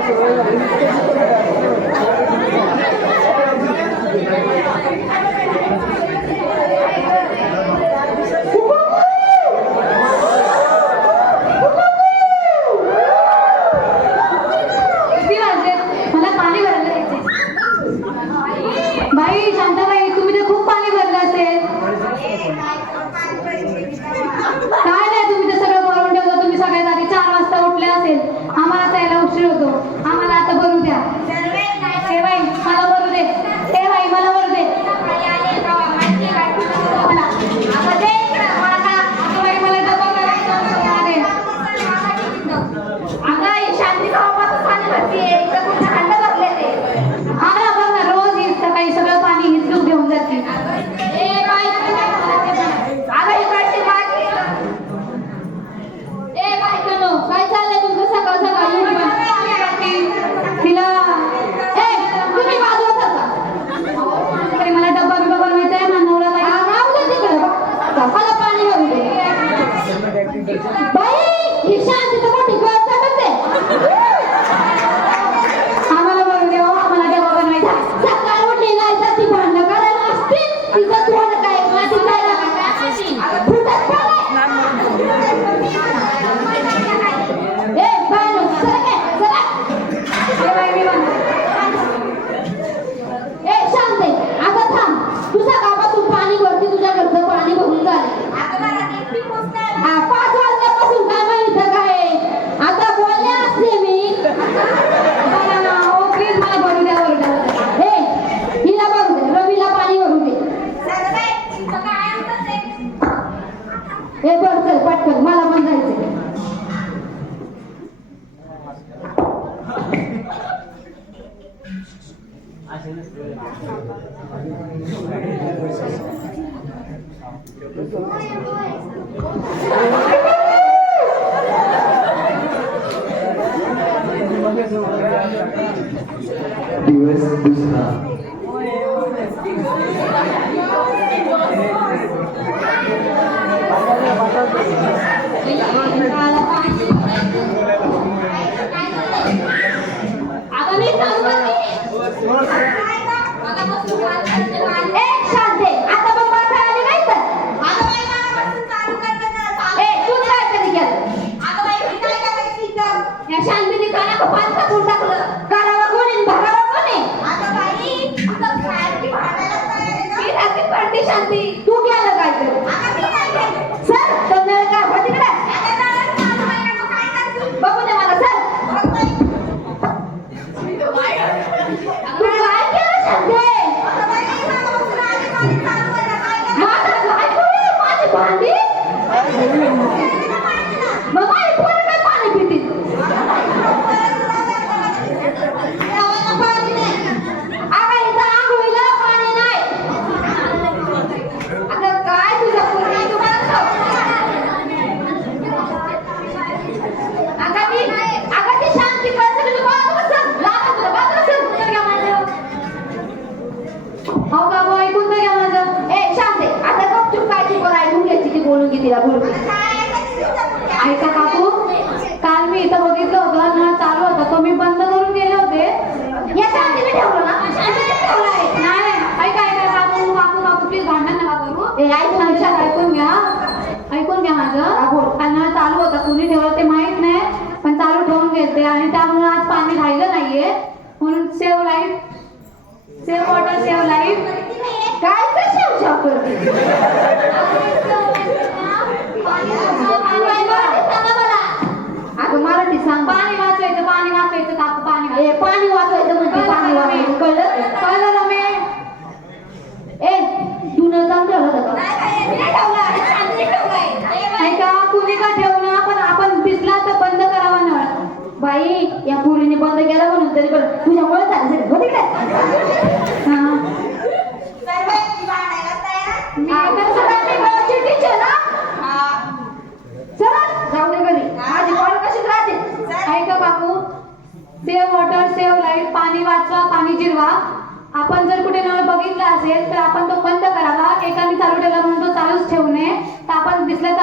Thank tipo, you. बाई ही शांती तर मोठी गळचटच आहे आम्हाला बघू द्या हो, आम्हाला द्या बाबा नाही सकाळ उठली नाही तर ती भांडणं करायला असते तिचं तोंड काय माझी काय फुटत ए भांडण चला काय चला ए बाई मी भांडण ए शांत आहे. आता थांब तू सकाळपासून पाणी भरती तुझ्या घरचं पाणी भरून झाले हा, पाच वाजल्यापासून काय माहीत काय आता बोलले असते मी बघा ना, ओ प्लीज मला भरू द्या भरू द्या हे हिला भरू दे रवीला पाणी भरू दे हे बरं चल पटकन मला पण जायचंय दिवस दुसरा आता मी चालू करते. ए, शांते, आता पण बसायला आली नाही तर. ए, तू काय कधी केलं? या शांतीने कानात पाच टाकून टाकलं. करावं कोणी भरावं कोणी? मी रात्री पडते शांती. तू केलं काय तर? सर, तो नळ का? हो तिकडे. बघू दे मला, सर. तू काय केलं, शांते? माझं काय करू? माझी भांडी? मग माझी पोरं काय पाणी पितील? अगं, इथं आंघोळीला पाणी नाही. अगं, काय तुझं पोरगं? तू काय करतो? अगं, ती- अगं, ती शांती करते, तुझी बाजूला सर. लागलं तुला, बाजूला सर. कुठं घ्या माझं? हो का गं, ऐकून तर घ्या माझं. ए, शांते, आता गपचूप काय ती पोरं ऐकून घ्यायची ती बोलून घे तिला बोलून घे. ऐका काकू काल मी इथं बघितलं होतं नळ चालू होता तो मी बंद करून गेले होते. ना? नाही ऐका ऐका काकू काकू काकू प्लीज भांडण नका करू. ए ऐक ना ऐकून घ्या. ऐकून घ्या माझं. नळ चालू होता कुणी ठेवलं ते माहीत नाही पण चालू ठेवून घेते. आणि त्यामुळे आज पाणी राहिलं नाहीये. म्हणून save life save water save life काय शेव शेव करते? तरी वॉटर सेव्ह लाइट पाणी वाचवा पाणी जिरवा आपण जर कुठे नळ बघितला असेल तर आपण तो बंद करावा एकाने चालू ठेवला म्हणून तो चालूच ठेवू नये तर आपण दिसलं